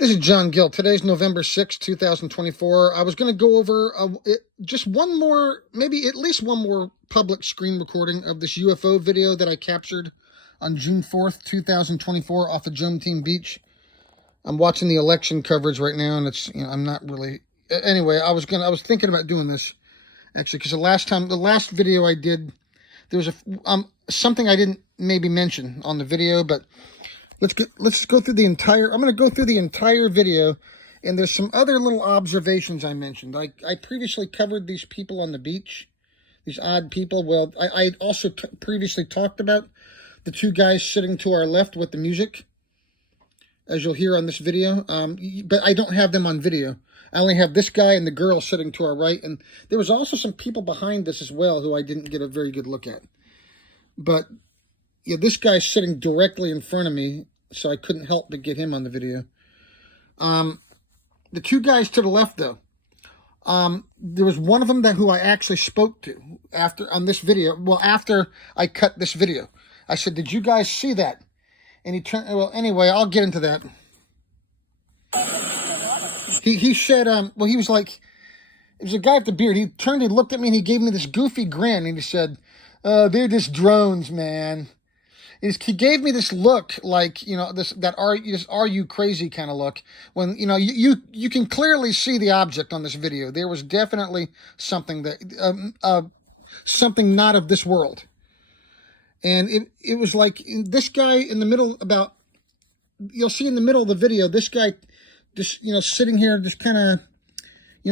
This is John Gill. Today's November 6th, 2024. I was going to go over just one more, maybe at least one more public screen recording of this UFO video that I captured on June 4th, 2024 off of Joneteen Beach. I'm watching the election coverage right now, and it's, I'm not really, anyway, I was thinking about doing this, actually, because the last video I did, there was something I didn't maybe mention on the video, but let's go through the entire, I'm going to go through the entire video, and there's some other little observations I mentioned. I previously covered these people on the beach, these odd people. Well, I also previously talked about the two guys sitting to our left with the music, as you'll hear on this video, but I don't have them on video. I only have this guy and the girl sitting to our right, and there was also some people behind this as well who I didn't get a very good look at. But yeah, this guy's sitting directly in front of me, so I couldn't help but get him on the video. The two guys to the left, though, there was one of them who I actually spoke to on this video. Well, after I cut this video, I said, "Did you guys see that?" And he turned. Well, anyway, I'll get into that. He said, well, he was like, it was a guy with the beard. He turned, he looked at me, and he gave me this goofy grin, and he said, "They're just drones, man." He gave me this look, like, are you crazy kind of look, when you can clearly see the object on this video. There was definitely something that something not of this world, and it was like this guy in the middle. You'll see in the middle of the video, this guy just sitting here, just kind of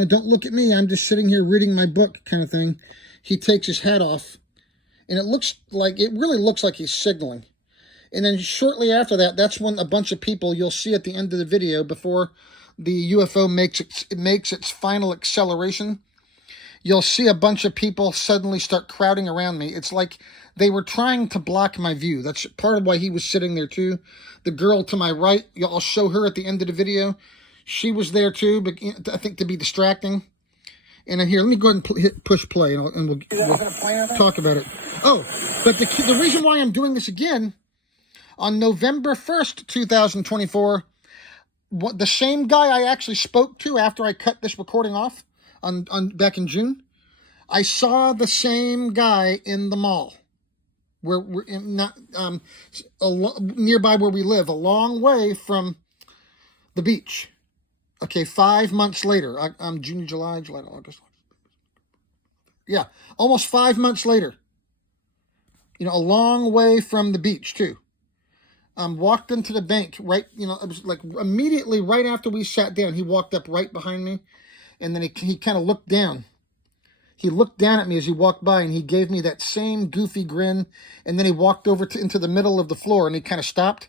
don't look at me, I'm just sitting here reading my book kind of thing. He takes his hat off. And it really looks like he's signaling. And then shortly after that, that's when a bunch of people, you'll see at the end of the video, before the UFO makes its final acceleration, you'll see a bunch of people suddenly start crowding around me. It's like they were trying to block my view. That's part of why he was sitting there too. The girl to my right, I'll show her at the end of the video. She was there too, but I think to be distracting. And here, let me go ahead and hit push play, and we'll talk about it. Oh, but the reason why I'm doing this again, on November 1st, 2024, the same guy I actually spoke to after I cut this recording off on back in June, I saw the same guy in the mall, where we're nearby where we live, a long way from the beach. Okay, 5 months later, June, July, August. Yeah, almost 5 months later. A long way from the beach, too. Walked into the bank, right, it was like immediately right after we sat down, he walked up right behind me, and then he kind of looked down. He looked down at me as he walked by, and he gave me that same goofy grin, and then he walked over into the middle of the floor, and he kind of stopped.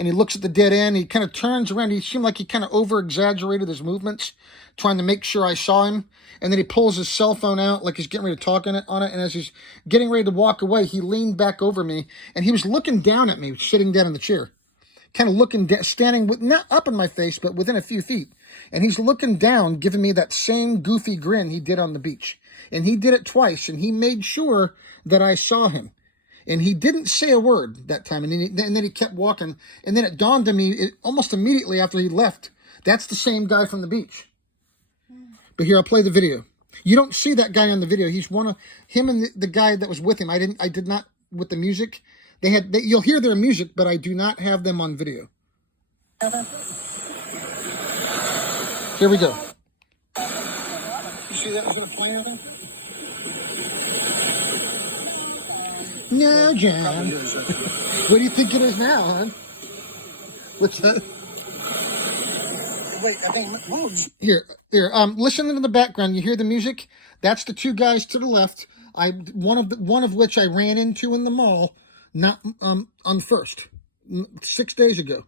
And he looks at the dead end. He kind of turns around. He seemed like he kind of over-exaggerated his movements, trying to make sure I saw him. And then he pulls his cell phone out like he's getting ready to talk on it. And as he's getting ready to walk away, he leaned back over me. And he was looking down at me, sitting down in the chair. Kind of looking down, standing, not up in my face, but within a few feet. And he's looking down, giving me that same goofy grin he did on the beach. And he did it twice. And he made sure that I saw him. And he didn't say a word that time. And then he kept walking. And then it dawned on me almost immediately after he left, that's the same guy from the beach. But here, I'll play the video. You don't see that guy on the video. He's him and the guy that was with him. I did not, with the music. You'll hear their music, but I do not have them on video. Here we go. You see that? Is it a plane over? No, John. What do you think it is now, hon? What's that? Wait, I think it moves. Here. Listen to the background. You hear the music? That's the two guys to the left. One of which I ran into in the mall, not on First, 6 days ago.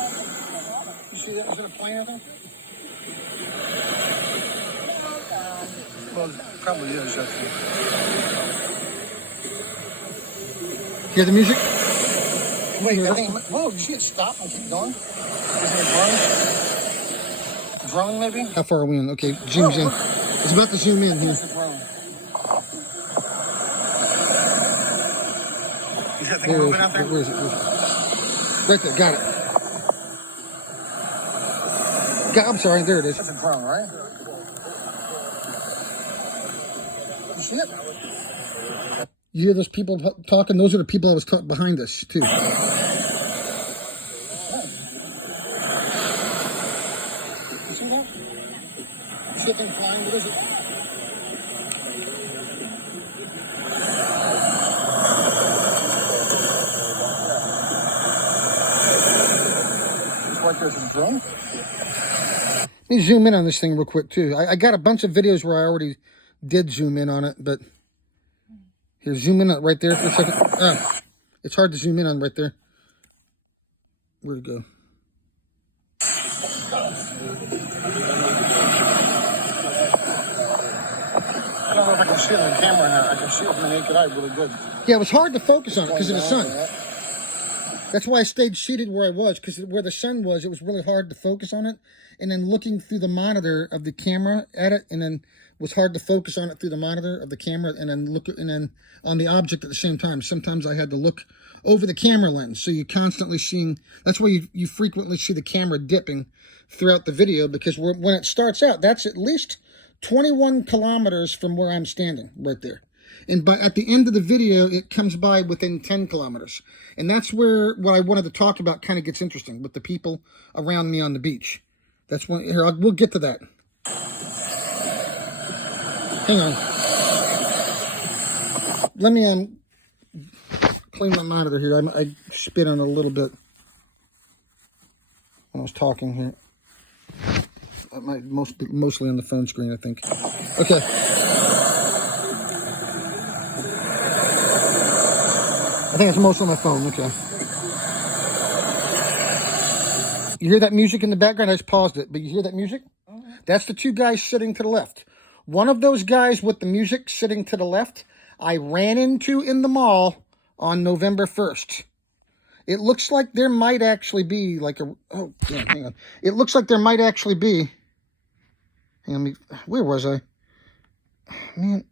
You see that? Is it a plane over? Well, probably is, actually. Hear the music? Wait, I think, whoa, did you see it stop and keep going? Is it a drone? Drone, maybe? How far are we in? Okay, zooms in. It's about to zoom in here. Is that thing moving out there? Where is it? Right there, got it. I'm sorry, there it is. That's a drone, right? You see it? You hear those people talking? Those are the people I was talking behind us, too. You see that? You see thing flying? What is it? It's like there's a drone. Let me zoom in on this thing real quick, too. I got a bunch of videos where I already did zoom in on it, but here, zoom in right there for a second. Oh, it's hard to zoom in on right there. Where'd it go? I don't know if I can see it on camera or not. I can see it with my naked eye really good. Yeah, it was hard to focus on it because of the sun. That's why I stayed seated where I was, because where the sun was, it was really hard to focus on it. And then looking through the monitor of the camera at it, and then it was hard to focus on it through the monitor of the camera, and then look and then on the object at the same time. Sometimes I had to look over the camera lens, so you're constantly seeing. That's why you frequently see the camera dipping throughout the video, because when it starts out, that's at least 21 kilometers from where I'm standing, right there. And at the end of the video, it comes by within 10 kilometers. And that's where what I wanted to talk about kind of gets interesting, with the people around me on the beach. That's when, here, we'll get to that. Hang on. Let me clean my monitor here. I spit on it a little bit when I was talking here. Mostly on the phone screen, I think. Okay. I think it's mostly on my phone. Okay. You hear that music in the background? I just paused it, but you hear that music? That's the two guys sitting to the left. One of those guys with the music sitting to the left, I ran into in the mall on November 1st. It looks like there might actually be like a... Oh, yeah, hang on. It looks like there might actually be... Hang on, where was I? Man.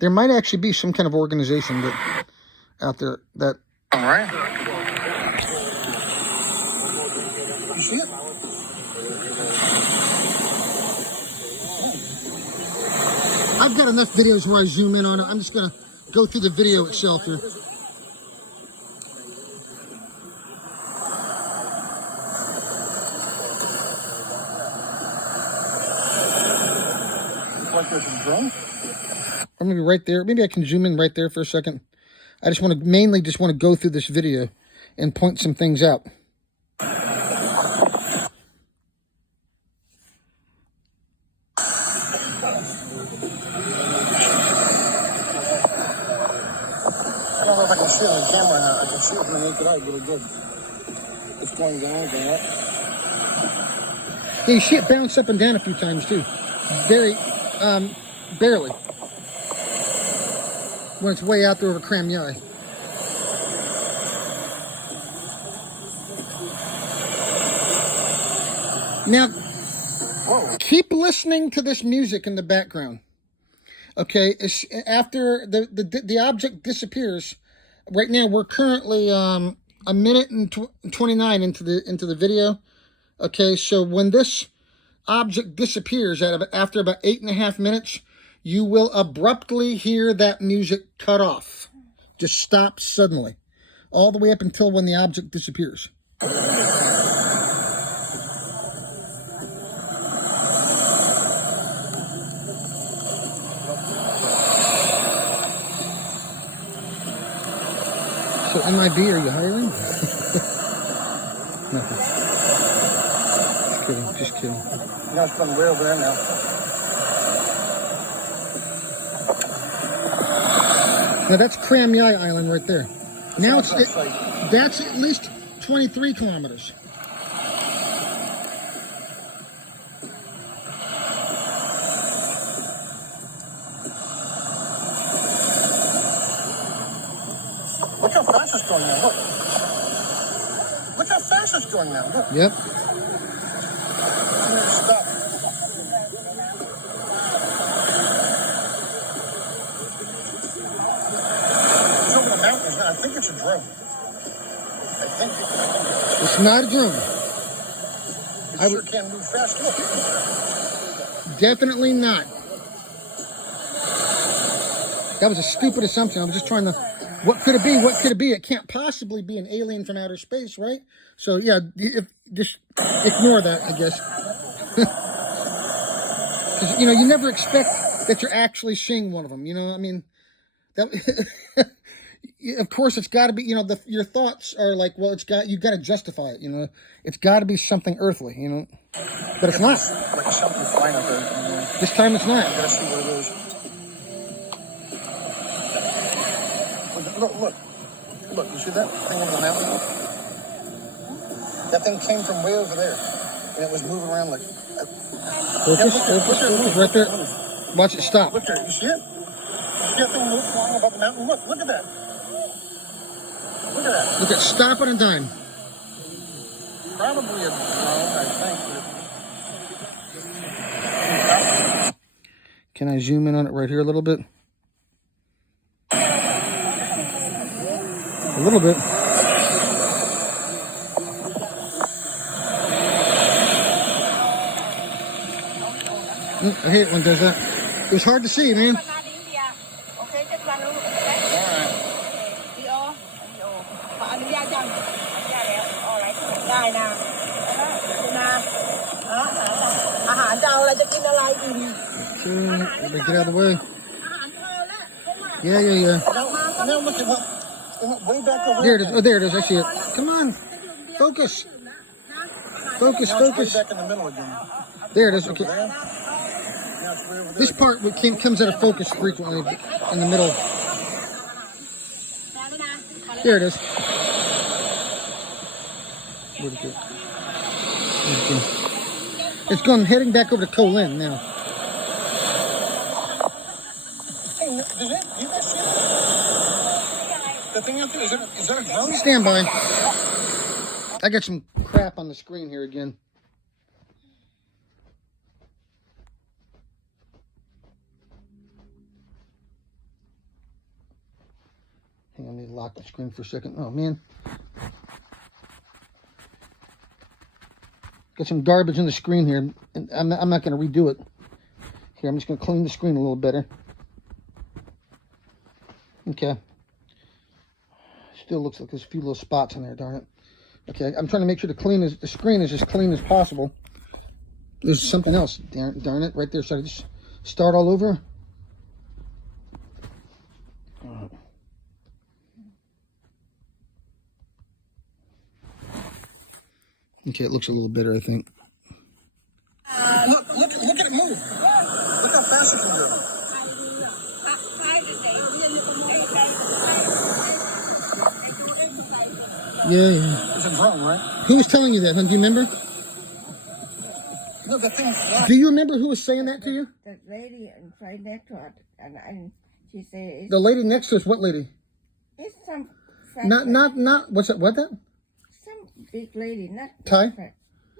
There might actually be some kind of organization that out there that... All right. You see it? I've got enough videos where I zoom in on it. I'm just going to go through the video itself here. Like there's a drone? Or maybe right there. Maybe I can zoom in right there for a second. I just want to mainly go through this video and point some things out. I don't know if I can see it on camera or not. I can see it with my naked eye really good. It's going down, going up. Yeah, you see it bounce up and down a few times too. Very, barely. When it's way out there over Kramyai. Now, keep listening to this music in the background. Okay, after the object disappears. Right now, we're currently a minute and 29 into the video. Okay, so when this object disappears after about 8.5 minutes, you will abruptly hear that music cut off. Just stop suddenly, all the way up until when the object disappears. So MIB, are you hiring? Nothing. Just kidding. You know, it's going way over there now. Now that's Kramyai Island right there. Now that's at least 23 kilometers. Look how fast it's going now. Look. Look how fast it's going now. Look. Yep. Stop. It's over the mountains now. I think it's a drone. think you can. It's not a drone. It sure can move fast. Look. Definitely not. That was a stupid assumption. I was just trying to, what could it be? What could it be? It can't possibly be an alien from outer space, right? So yeah, just ignore that, I guess. Because, you know, you never expect that you're actually seeing one of them. You know, I mean, that, of course, it's got to be, you know, your thoughts are like, well, you got to justify it, you know. It's got to be something earthly, you know. But it's not. Like something flying up there. This time it's not. I gotta see what it is. Look. You see that thing over the mountain? That thing came from way over there. And it was moving around like... Focus, right there. Watch it stop. Look there, you see it? You see that thing move flying above the mountain? Look at that. Look at that. Look at stop on a dime. Probably a drone, I think. Can I zoom in on it right here a little bit? A little bit. I hate it when it does that. It was hard to see, man. Okay, get out of the way. Yeah. Now look at what... Way back over there. It is. Oh, there it is. I see it. Come on. Focus. Focus. Now it's way back in the middle again. There it is. Okay. This part comes out of focus frequently in the middle. There it is. Where'd it go? It's gone heading back over to Colin now. Hey, you guys see it? The thing up there, is that a drone? Stand by. I got some crap on the screen here again. Hang on, I need to lock the screen for a second. Oh, man. Got some garbage on the screen here, and I'm not going to redo it. Here, I'm just going to clean the screen a little better. Okay. Still looks like there's a few little spots in there, darn it. Okay, I'm trying to make sure the screen is as clean as possible. There's something else, darn it, right there. Should I just start all over? Okay, it looks a little better, I think. Look at it move. Look how fast it can go. Yeah. It's a drone, right? Who was telling you that, huh? Do you remember? Look, that thing's flying. Do you remember who was saying that to you? The lady right next to her, and she said, The lady next to us, what lady? it's some... Not, what's that, what that? Some big lady, not... Ty?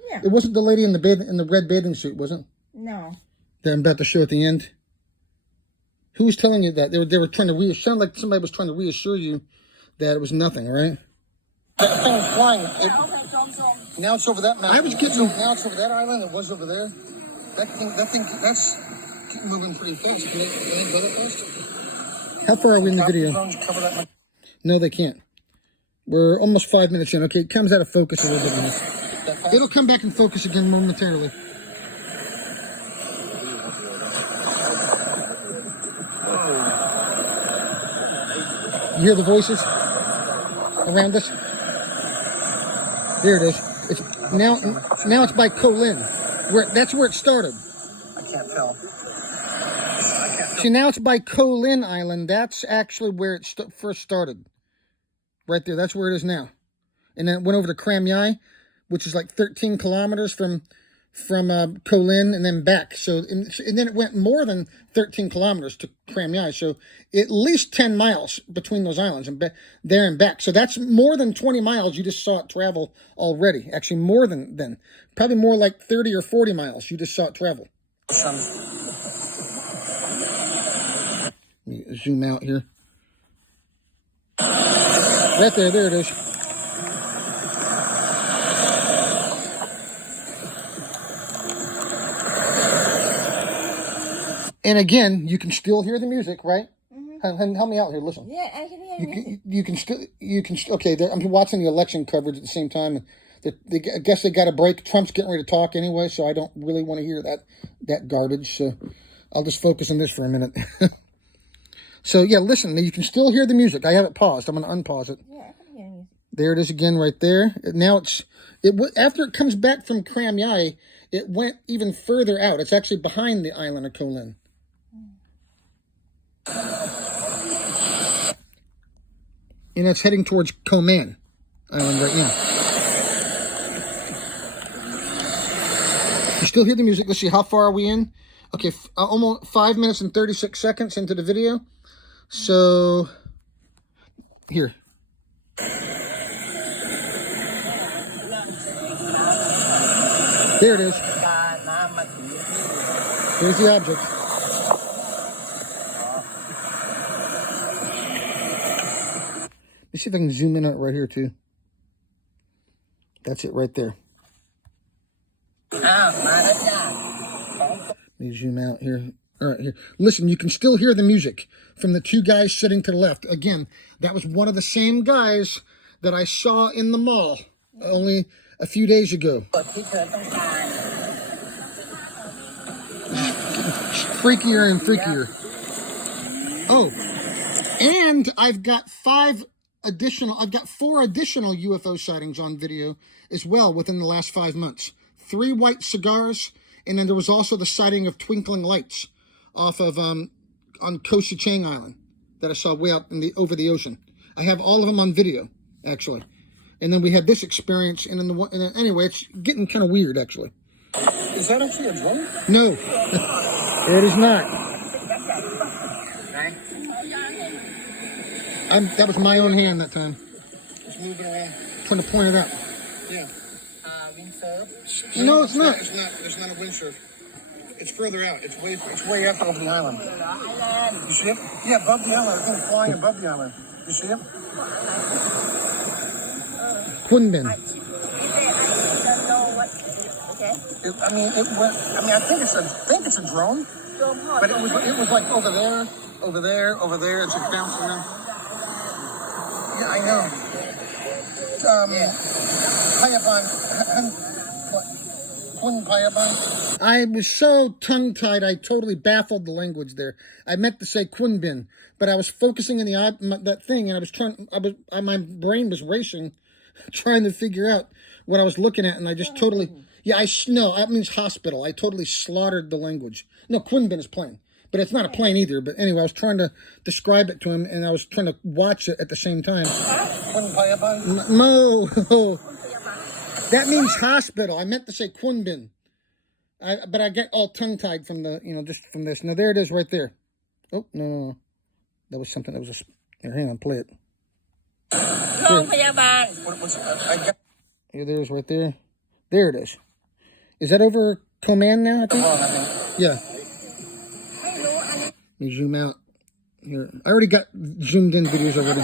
Yeah. It wasn't the lady in the red bathing suit, was it? No. That I'm about to show at the end. Who was telling you that? They were trying to sound like somebody was trying to reassure you that it was nothing, right? That thing was flying. Now it's over that mountain. I was getting... Now it's over that island. It was over there. That thing, that's moving pretty fast. Can they go that fast? How far are we in the video? Drones cover that much. No, they can't. We're almost 5 minutes in. Okay, it comes out of focus a little bit on this. It'll come back in focus again momentarily. You hear the voices around us? There it is. It's now it's by Colin. That's where it started. I can't tell. See, now it's by Colin Island. That's actually where it first started. Right there. That's where it is now. And then it went over to Kramyai, which is like 13 kilometers from Colin, and then back. So, and then it went more than 13 kilometers to Kramyai. So at least 10 miles between those islands and there and back. So that's more than 20 miles you just saw it travel already. Actually, more than probably more like 30 or 40 miles you just saw it travel. Let me zoom out here. Right there it is. And again, you can still hear the music, right? Mm-hmm. Help me out here. Listen. Yeah, I can hear music. You can still. Okay, I'm watching the election coverage at the same time. I guess they got a break. Trump's getting ready to talk anyway, so I don't really want to hear that garbage. So I'll just focus on this for a minute. So yeah, listen. You can still hear the music. I have it paused. I'm going to unpause it. Yeah, I can hear music. There it is again, right there. Now after it comes back from Cram Yai, it went even further out. It's actually behind the island of Koh Lin. And it's heading towards Koh Man Island right now. You still hear the music. Let's see, how far are we in? Okay, almost 5 minutes and 36 seconds into the video. So, here. There it is. There's the object. Let's see if I can zoom in on it right here, too. That's it right there. Let me zoom out here. All right, here. Listen, you can still hear the music from the two guys sitting to the left. Again, that was one of the same guys that I saw in the mall only a few days ago. Freakier and freakier. Oh, and I've got four additional UFO sightings on video as well within the last 5 months. 3 white cigars, and then there was also the sighting of twinkling lights off of on Koh Chang Island that I saw way out over the ocean. I have all of them on video actually, and then we had this experience, and then anyway, it's getting kind of weird actually. Is that actually a drone? No, it is not. That was my own hand that time. It's moving around. Trying to point it out. Yeah. No, it's not. There's not a windsurf. It's further out. It's way up over the island. You see it? Yeah, above the island. It's flying above the island. You see it? Couldn't been. I think it's a drone. But it was like over there. It's just bouncing around. Yeah, I know. I was so tongue-tied, I totally baffled the language there. I meant to say Kunbin, but I was focusing on that thing, and my brain was racing, trying to figure out what I was looking at, and I just totally, no, that means hospital. I totally slaughtered the language. No, Kunbin is plane, but it's not a plane either. But anyway, I was trying to describe it to him, and I was trying to watch it at the same time. No, that means hospital. I meant to say Kunbin. But I get all tongue-tied from just from this. Now, there it is right there. Oh, no. That was something that was here, hang on, play it. Here, there's right there. There it is. Is that over Command now, I think? Yeah. Let me zoom out here. I already got zoomed in videos already.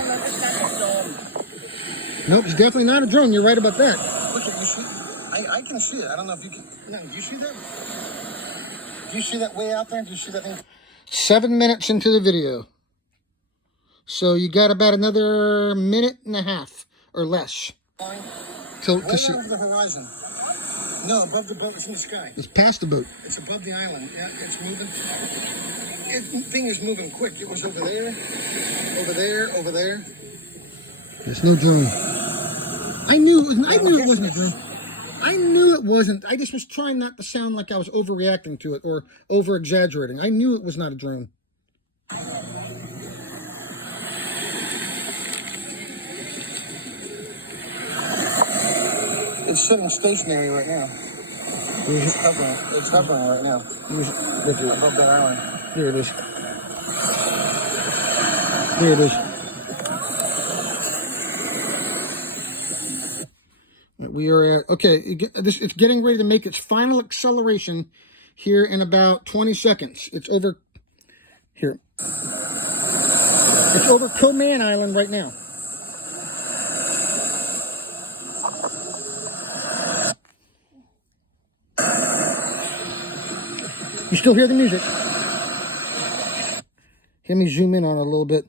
Nope, it's definitely not a drone. You're right about that. Look at you see. I can see it. I don't know if you can. No, do you see that? Do you see that way out there? Do you see that thing? 7 minutes into the video. So you got about another minute and a half or less to see. Over the horizon. No, above the boat. It's in the sky. It's past the boat. It's above the island. Yeah, it's moving. The thing is moving quick. It was over there, over there. There's no drone. I knew it wasn't a drone. I knew it wasn't. I just was trying not to sound like I was overreacting to it or over-exaggerating. I knew it was not a drone. It's sitting stationary right now. It's hovering right now. Above that island. There it is. There it is. We are at, okay, it's getting ready to make its final acceleration here in about 20 seconds. It's over here. It's over Koh Man Island right now. You still hear the music? Let me zoom in on it a little bit.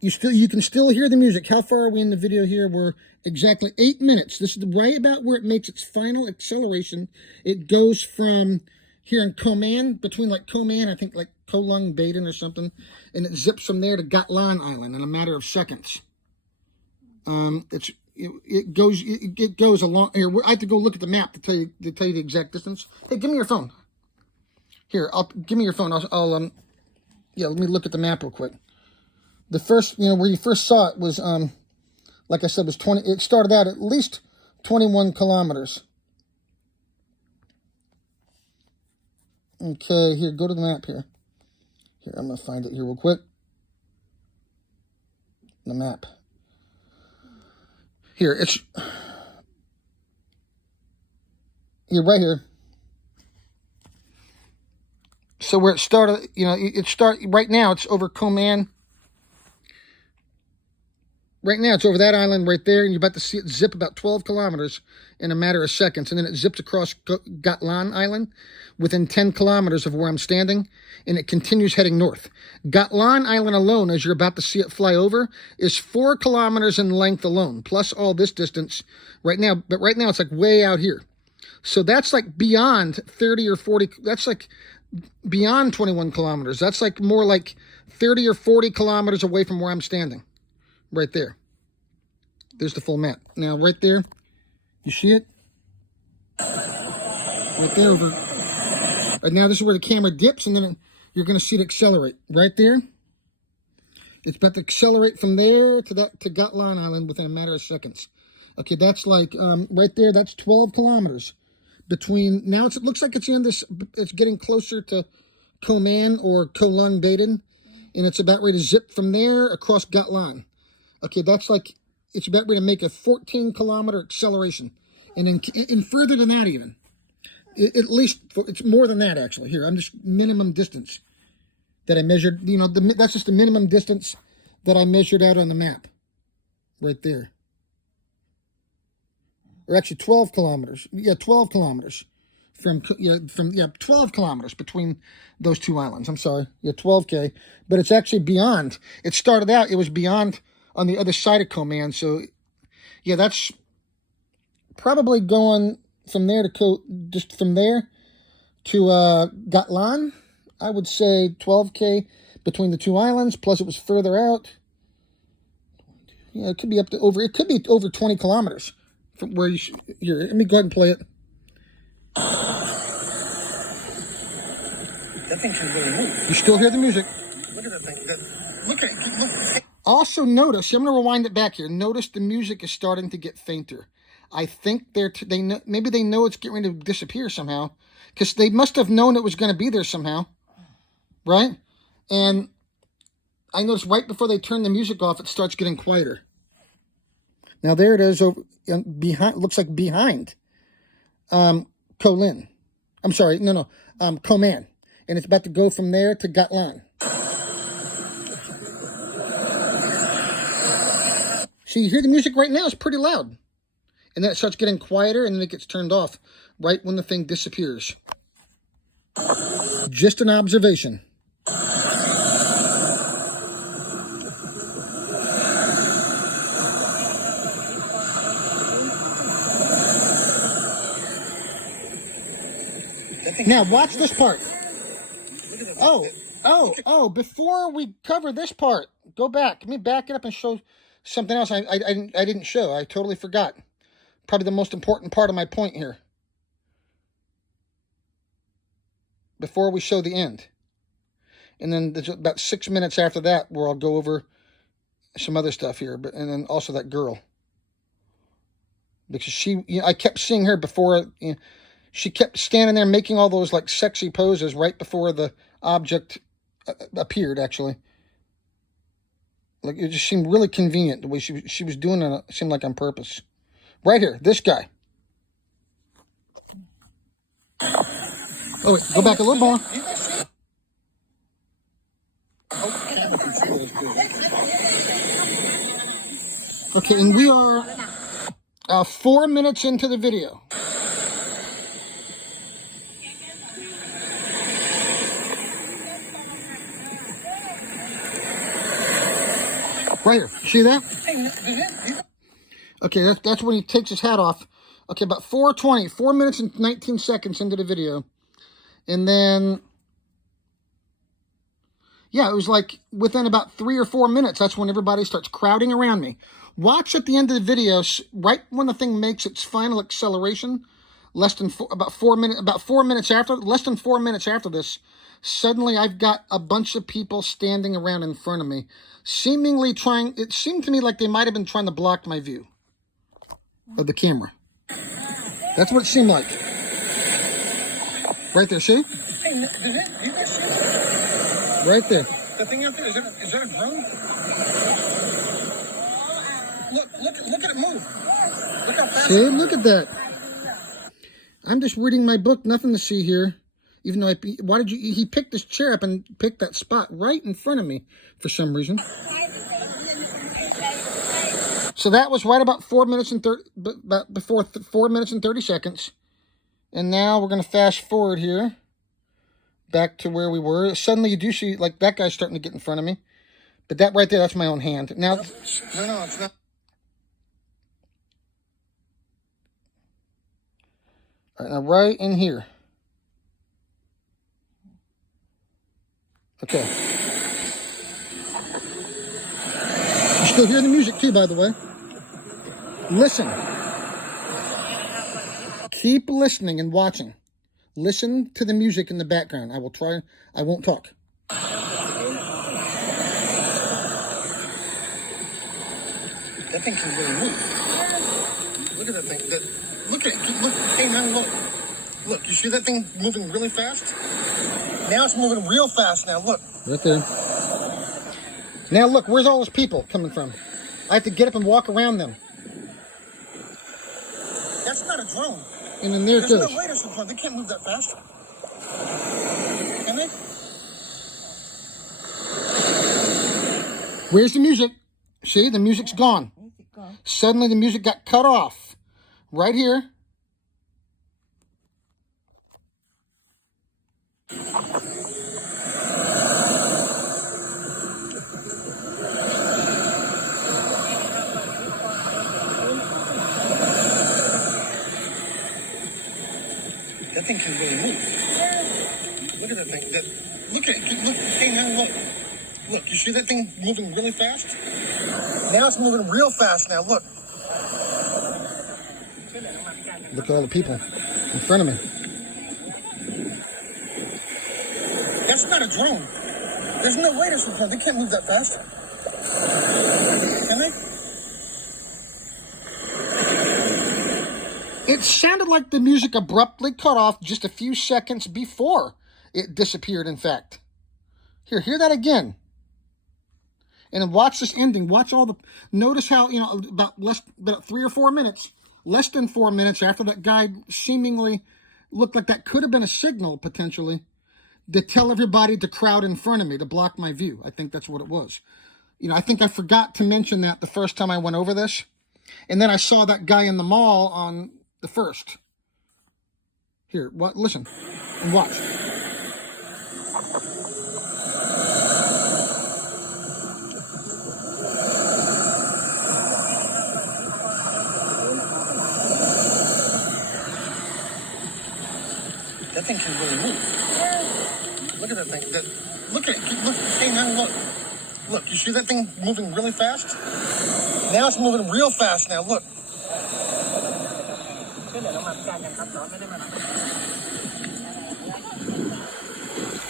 You can still hear the music. How far are we in the video here? We're exactly 8 minutes. This is right about where it makes its final acceleration. It goes from here in Koman, between like Koman, I think like Kolung Baden or something, and it zips from there to Gatlan Island in a matter of seconds. It goes along here. I have to go look at the map to tell you the exact distance. Hey, give me your phone. Here, give me your phone. Yeah, let me look at the map real quick. The first, where you first saw it was, like I said, was 20. It started out at least 21 kilometers. Okay, here, go to the map here. Here, I'm going to find it here real quick. The map. Here, it's here, right here. So where it started, right now it's over Koman. Right now it's over that island right there, and you're about to see it zip about 12 kilometers in a matter of seconds, and then it zips across Gatlan Island within 10 kilometers of where I'm standing, and it continues heading north. Gatlan Island alone, as you're about to see it fly over, is 4 kilometers in length alone, plus all this distance right now. But right now it's like way out here. So that's like beyond 30 or 40, that's like beyond 21 kilometers. That's like more like 30 or 40 kilometers away from where I'm standing. Right there. There's the full map. Now, right there, you see it? Right there. Right now, this is where the camera dips, and then you're going to see it accelerate. Right there. It's about to accelerate from there to Gatlan Island within a matter of seconds. Okay, that's like, right there, that's 12 kilometers. Between, now it looks like it's getting closer to Koman or Kolung Baden, and it's about ready to zip from there across Gatlan. Okay, that's like, it's about ready to make a 14-kilometer acceleration. And then further than that even. At least, it's more than that actually. Here, I'm just minimum distance that I measured. That's just the minimum distance that I measured out on the map. Right there. Or actually 12 kilometers. Yeah, 12 kilometers. 12 kilometers between those two islands. I'm sorry. Yeah, 12K. But it's actually beyond. It started out, it was beyond on the other side of Koman. So, yeah, that's probably going from there just from there to Gatlan. I would say 12K between the two islands, plus it was further out. Yeah, it could be it could be over 20 kilometers from where here, let me go ahead and play it. That thing can really move. You still hear the music. Look at that thing. Look. Also notice, I'm going to rewind it back here. Notice the music is starting to get fainter. I think maybe they know it's getting ready to disappear somehow, because they must have known it was going to be there somehow, right? And I noticed right before they turn the music off, it starts getting quieter. Now there it is over behind. Looks like behind Koman, and it's about to go from there to Gatlan. So you hear the music right now, it's pretty loud. And then it starts getting quieter, and then it gets turned off right when the thing disappears. Just an observation. Now watch this part. Oh, before we cover this part, go back. Let me back it up and show something else I didn't show. I totally forgot. Probably the most important part of my point here. Before we show the end. And then there's about 6 minutes after that where I'll go over some other stuff here. And then also that girl. Because I kept seeing her before. She kept standing there making all those like sexy poses right before the object appeared, actually. Like, it just seemed really convenient the way she was doing it. It seemed like on purpose. Right here, this guy. Oh, wait, go back a little more. Okay, and we are 4 minutes into the video. Right here. See that? Hey, Okay, that's when he takes his hat off. Okay, about 4:20, 4 minutes and 19 seconds into the video. And then, yeah, it was like within about 3 or 4 minutes, that's when everybody starts crowding around me. Watch at the end of the video, right when the thing makes its final acceleration, less than about 4 minutes after, less than 4 minutes after this, suddenly I've got a bunch of people standing around in front of me, seemingly trying, it seemed to me like they might have been trying to block my view of the camera. That's what it seemed like. Right there, see? hey, you guys see that? Right there. The thing out there, is that a drone? Look at it move. Look how fast. See, look at that. I'm just reading my book, nothing to see here. Even though he picked this chair up and picked that spot right in front of me for some reason. So that was right about 4 minutes and 30, before 4 minutes and 30 seconds. And now we're going to fast forward here back to where we were. Suddenly you do see, like, that guy's starting to get in front of me. But that right there, that's my own hand. Now, No, it's not. all right, now right in here. Okay. You still hear the music too, by the way. Listen. Keep listening and watching. Listen to the music in the background. I won't talk. That thing can really move. Look at that thing. Look at it. Look. Hey, man, look. Look, you see that thing moving really fast? Now it's moving real fast now. Look. Right there. Now look, where's all those people coming from? I have to get up and walk around them. That's not a drone. And then there it There's goes. no way that's a drone. They can't move that fast. Can they? Where's the music? See, the music's gone. Where's it gone? Suddenly the music got cut off. Right here. That thing can really move. Look at that thing. Look at it. Look. Hey, man, look. Look, you see that thing moving really fast? Now it's moving real fast now. Look. Look at all the people in front of me. That's not a drone. There's no way that's a drone. They can't move that fast. Can they? It sounded like the music abruptly cut off just a few seconds before it disappeared, in fact. Here, hear that again. And then watch this ending. Watch all the... Notice how, about 3 or 4 minutes, less than 4 minutes after that guy seemingly looked like that could have been a signal, potentially, to tell everybody to crowd in front of me, to block my view. I think that's what it was. I think I forgot to mention that the first time I went over this. And then I saw that guy in the mall on the first. Here, listen and watch. That thing can really move. Look at that thing. Look at it. Look. Hey, man, look. Look, you see that thing moving really fast? Now it's moving real fast now. Look.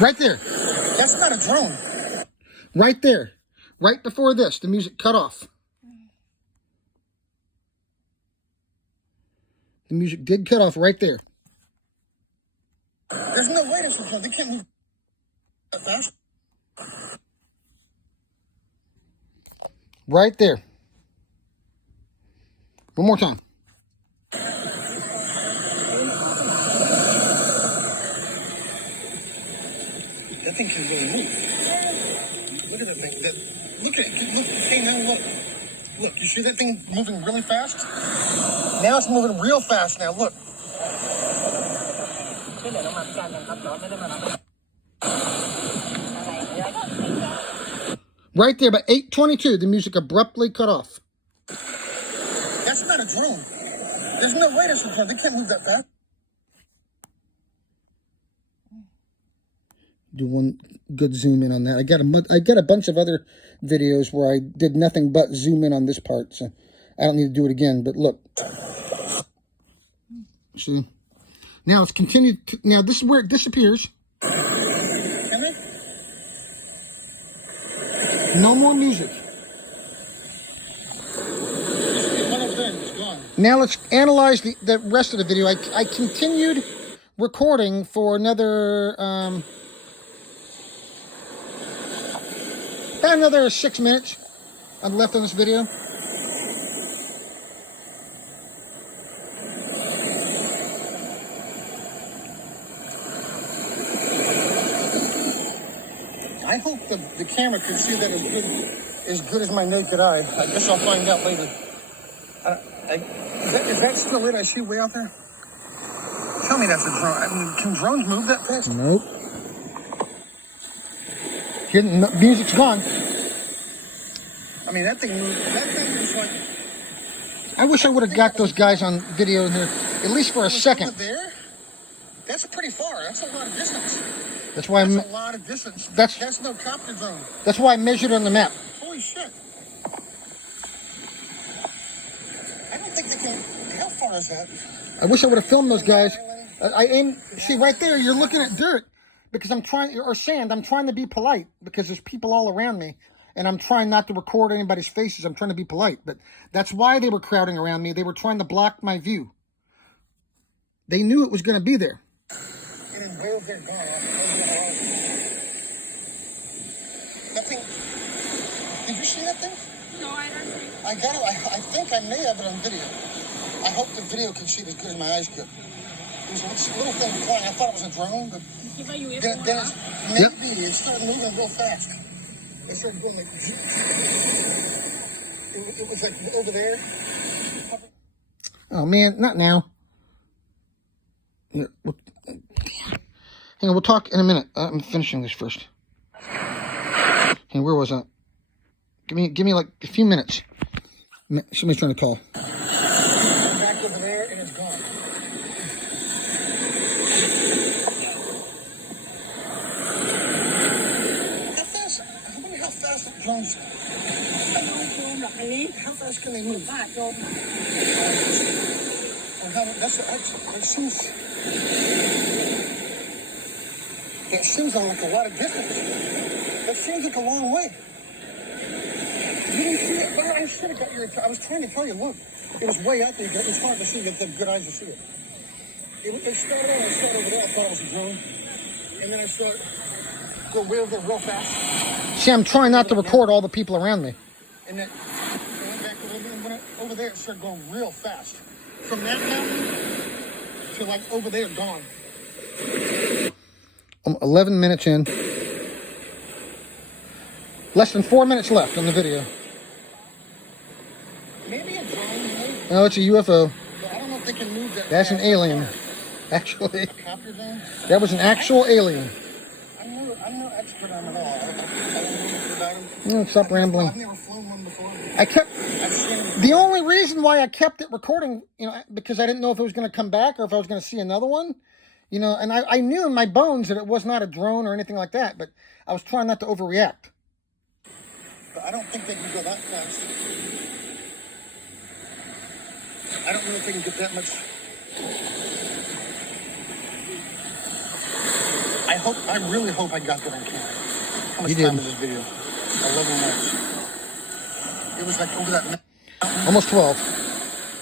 Right there. That's not a drone. Right there. Right before this, the music cut off. The music did cut off right there. There's no way that's a drone. They can't move that fast. Right there. One more time. That thing can really move. Look at that thing. Look at it. Look. Hey, man, look. Look, you see that thing moving really fast? Now it's moving real fast now. Look. Right there, but 8:22, the music abruptly cut off. That's not a drone. There's no way that's a drone. They can't move that fast. Do one good zoom in on that. I got a bunch of other videos where I did nothing but zoom in on this part, so I don't need to do it again. But look, see, now it's continued. Now this is where it disappears. No more music. Now let's analyze the rest of the video. I continued recording for another about another 6 minutes left on this video. I hope the camera can see that as good as my naked eye. I guess I'll find out later. Is that still it? I see way out there? Tell me that's a drone. I mean, can drones move that fast? Nope. Music's gone. I mean, that thing moved. That thing was like... I wish I would have got those guys on video in there, at least for a second. Over there? That's pretty far. That's a lot of distance. That's why That's a lot of distance. That's no copter drone. That's why I measured on the map. Holy shit. I don't think they can... How far is that? I wish I would have filmed those guys. I aim... See, right there, you're looking at dirt. Because I'm trying... Or sand. I'm trying to be polite. Because there's people all around me. And I'm trying not to record anybody's faces. I'm trying to be polite. But that's why they were crowding around me. They were trying to block my view. They knew it was going to be there. That thing... Did you see that thing? No, I don't think. I got it. I think I may have it on video. I hope the video can see it as good as my eyes could. It was a little thing flying. I thought it was a drone, but then it started moving real fast. It started going like... It was like over there. Oh, man, not now. Hang on, we'll talk in a minute. I'm finishing this first. Hey, where was I? Give me like a few minutes. Somebody's trying to call. Back over there and it's gone. How fast? I wonder how fast the drones. How fast can they move? It seems like a lot of distance. That seems like a long way. You didn't see it? Well, I should have got your... I was trying to tell you, look. It was way out there. It was hard to see. You have to have good eyes to see it. It started out, I saw it over there. I thought it was a drone. And then I saw it go way over there real fast. See, I'm trying not to record all the people around me. And then it went back a little bit and went over there. It started going real fast. From that mountain to like over there, gone. I'm 11 minutes in. Less than 4 minutes left on the video. Maybe a drone, maybe. No, it's a UFO. I don't know if they can move that. That's an alien. Actually, A copter drone? that was an actual alien. I'm no expert on it all. I don't know about them. Stop rambling. I've never flown one before. I've seen the only reason why I kept it recording, because I didn't know if it was going to come back or if I was going to see another one. And I knew in my bones that it was not a drone or anything like that, but I was trying not to overreact. But I don't think they can go that fast. I don't know if they can get that much. I really hope I got that on camera. How much You did. time is this video? 11 minutes. It was like over that mountain. Almost 12.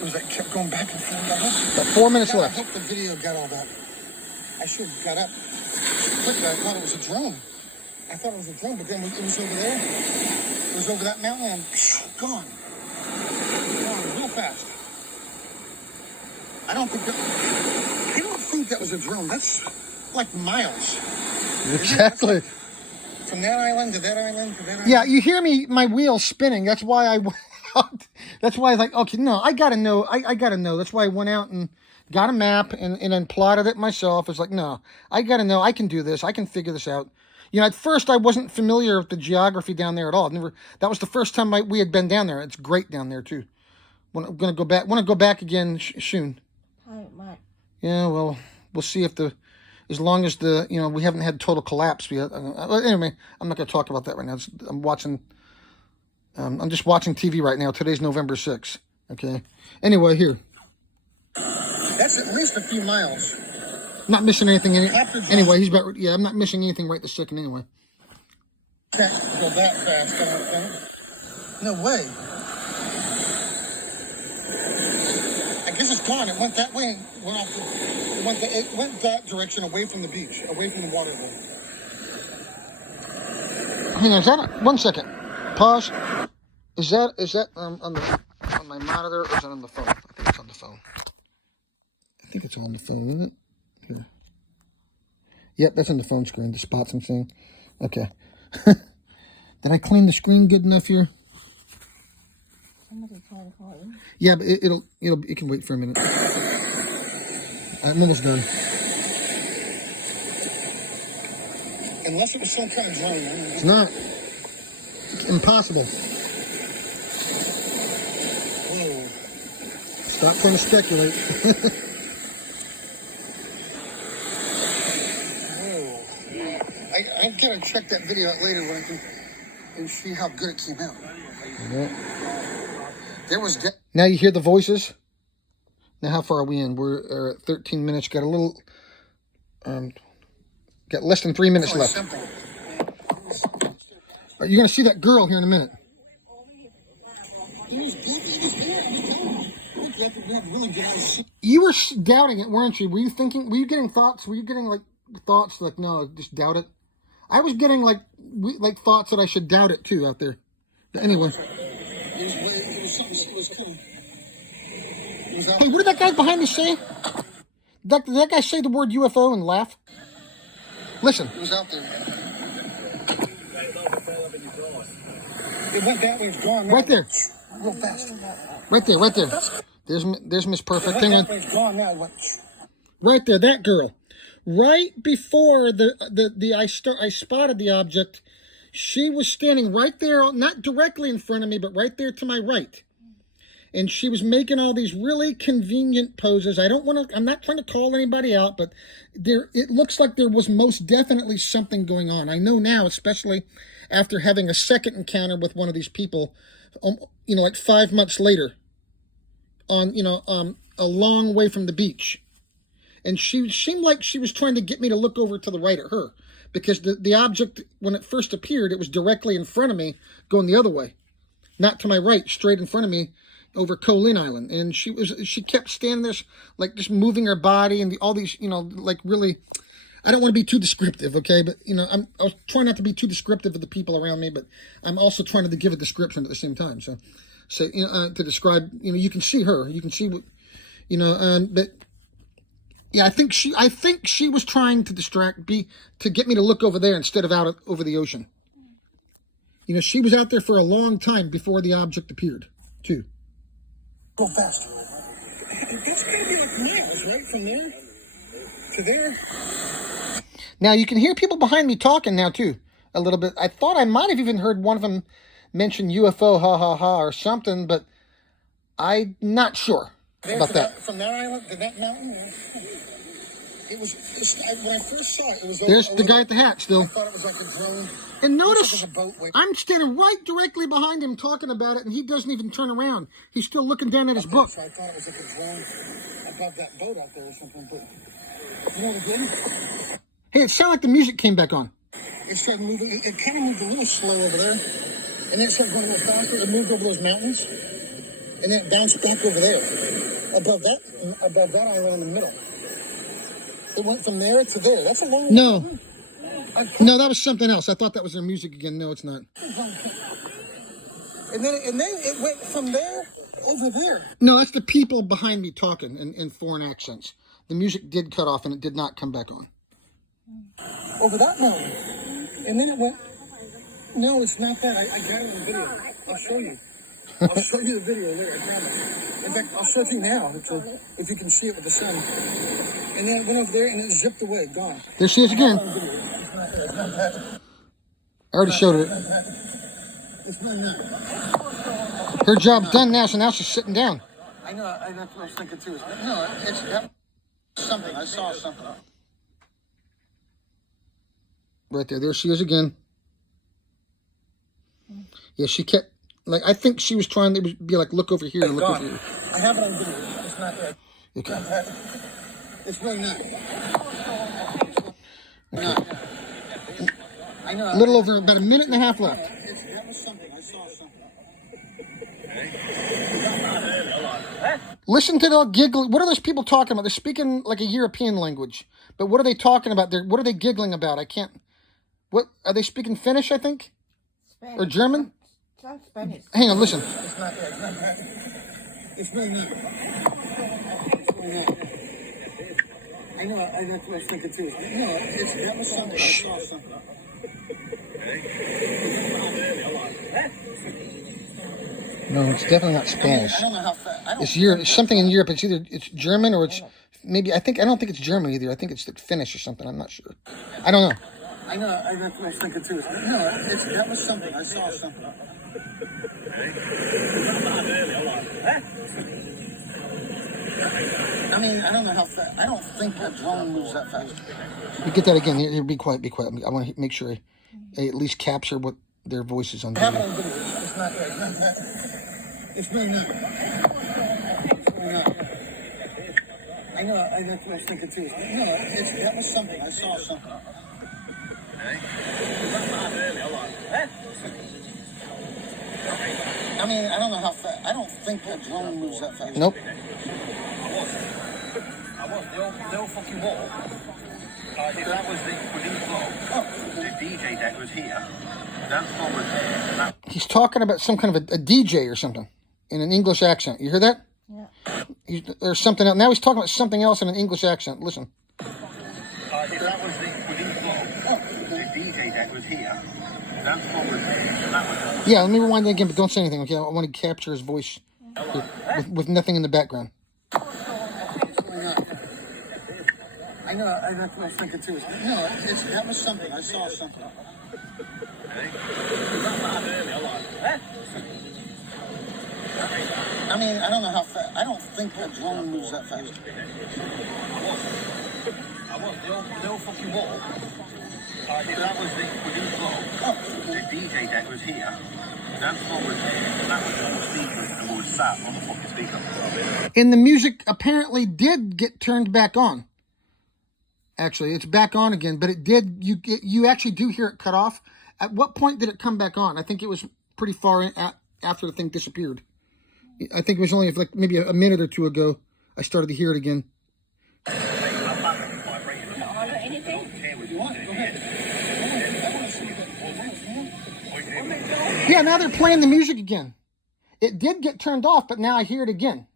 It was like kept going back and forth. About 4 minutes I left. hope the video got all that. I should have got up quickly. I thought it was a drone. But then it was over there. It was over that mountain and gone. Gone real fast. I don't think that was a drone. That's like miles. Exactly. From that island to that island to that island. Yeah, you hear me, my wheels spinning. That's why I that's why I was like, okay, no, I gotta know. I gotta know. That's why I went out and got a map and then plotted it myself. It's like, no, I gotta know. I can do this. I can figure this out. You know, at first I wasn't familiar with the geography down there at all. That was the first time we had been down there. It's great down there too. I'm gonna go back. Want to go back again soon. How much? Yeah, well, we'll see if as long as we haven't had total collapse yet. Anyway, I'm not gonna talk about that right now. I'm just watching TV right now. Today's November 6th. Okay. Anyway, here. That's at least a few miles. Not missing anything. Anyway, I'm not missing anything right this second anyway. Can't go that fast, I don't think. No way. I guess it's gone. It went that way. It went that direction, away from the beach, away from the water. Hang on, is that one second? Pause. Is that on my monitor, or is that on the phone? I think it's on the phone. I think it's on the phone, isn't it? Here. Yep, that's on the phone screen. The spots I'm seeing. Okay. Did I clean the screen good enough here? Somebody tried to call you. Yeah, but it can wait for a minute. I'm almost done. Unless it was some kind of drone. It's not. It's impossible. Whoa. Stop trying to speculate. I'm gonna check that video out later when I can and see how good it came out. Yeah. There was Now you hear the voices. Now how far are we in? We're at 13 minutes. Got a little. Got less than 3 minutes left. You're gonna see that girl here in a minute. You were doubting it, weren't you? Were you thinking? Were you getting thoughts? Were you getting like thoughts like, no, just doubt it? I was getting like thoughts that I should doubt it too out there. But anyway. Hey, what did that guy behind me say? Did that guy say the word UFO and laugh? Listen. It was out there. It went that way. It's gone. Right there. Real fast. Right there. There's Miss Perfect. Hang on. It's gone now. It went. Right there, that girl. Right before I spotted the object, she was standing right there, not directly in front of me, but right there to my right. And she was making all these really convenient poses. I'm not trying to call anybody out, but it looks like there was most definitely something going on. I know now, especially after having a second encounter with one of these people, like 5 months later, a long way from the beach. And she seemed like she was trying to get me to look over to the right at her, because the object, when it first appeared, it was directly in front of me, going the other way, not to my right, straight in front of me, over Colin Island. And she kept standing there, like just moving her body and all these, like really. I don't want to be too descriptive, okay? But I was trying not to be too descriptive of the people around me, but I'm also trying to give a description at the same time. So to describe, you can see her, you can see what, but. Yeah, I think she was trying to to get me to look over there instead of out over the ocean. She was out there for a long time before the object appeared, too. Go faster. That's gotta be like miles, right? From there to there. Now you can hear people behind me talking now too, a little bit. I thought I might have even heard one of them mention UFO, ha ha ha, or something, but I'm not sure. About that. From that island to that mountain, when I first saw it, it was. There's the guy at the hat still. I thought it was like a drone. And notice, I'm standing right directly behind him talking about it, and he doesn't even turn around. He's still looking down at his book. So I thought it was like a drone above that boat out there or something. But you know what it did? Hey, it sounded like the music came back on. It started moving. It kind of moved a little slow over there, and then it started going a little faster. It moved over those mountains, and then it bounced back over there. Above that island in the middle. It went from there to there. That's a long No. No, that was something else. I thought that was their music again. No, it's not. And then it went from there over there. No, that's the people behind me talking in foreign accents. The music did cut off and it did not come back on. Over that mountain. And then it went. No, it's not that. I got it on video. I'll show you. I'll show you the video later. In fact, I'll show it to you now, if you can see it with the sun. And then it went over there and it zipped away, gone. There she is again. It's not that. I already showed her. It's really not. Her job's done now, so now she's sitting down. I know. That's what I was thinking too. No, it's something. I saw something. Right there. There she is again. Yeah, she kept, like, I think she was trying to be like, look over here and look over here. I have it on video. It's not there. Okay. It's really not. Okay. I know. A little over about a minute and a half left. That was something. I saw something. Listen to the giggling. What are those people talking about? They're speaking like a European language. But what are they talking about? What are they giggling about? I can't. What are they speaking? Finnish, I think, Spanish. or German. Some Spanish. Hang on, listen. It's not there. It's really not. It's really not. I know. That's what I was thinking too. No, that was something. I saw something. No, it's definitely not Spanish. I don't know how fast. It's Europe. It's something in Europe. It's either German or it's maybe. I don't think it's German either. I think it's like Finnish or something. I'm not sure. I don't know. I know. That's what I was thinking too. No, that was something. I saw something. I mean, I don't know how fast. I don't think a drone moves that fast. You get that again. Here, be quiet. Be quiet. I want to make sure I at least capture what their voices on I have it video. on video. It's not there. It's really not. It's really not. I know. That's what I was thinking too. No, that was something. I saw something. I mean, I don't know how fast. I don't think a drone moves that fast. Nope. The old fucking wall. That was the floor. The DJ deck was here. That floor was there. That... He's talking about some kind of a DJ or something in an English accent. You hear that? Yeah. Or something else. Now he's talking about something else in an English accent. Listen. That was the floor. The DJ deck was here. That floor was there. That was... Yeah, let me rewind that again, but don't say anything, okay? I want to capture his voice here, with nothing in the background. I know. That's what I was thinking too. No, that was something. I saw something. I mean, I don't know how fast. I don't think a drone moves that fast. The old fucking wall. That was the floor. The DJ deck was here. That floor was there. That was all speakers and we were sat on the fucking speaker. And the music apparently did get turned back on. Actually, it's back on again, but it did. You actually do hear it cut off. At what point did it come back on? I think it was pretty far in, after the thing disappeared. I think it was only like maybe a minute or two ago I started to hear it again. Yeah, now they're playing the music again. It did get turned off, but now I hear it again.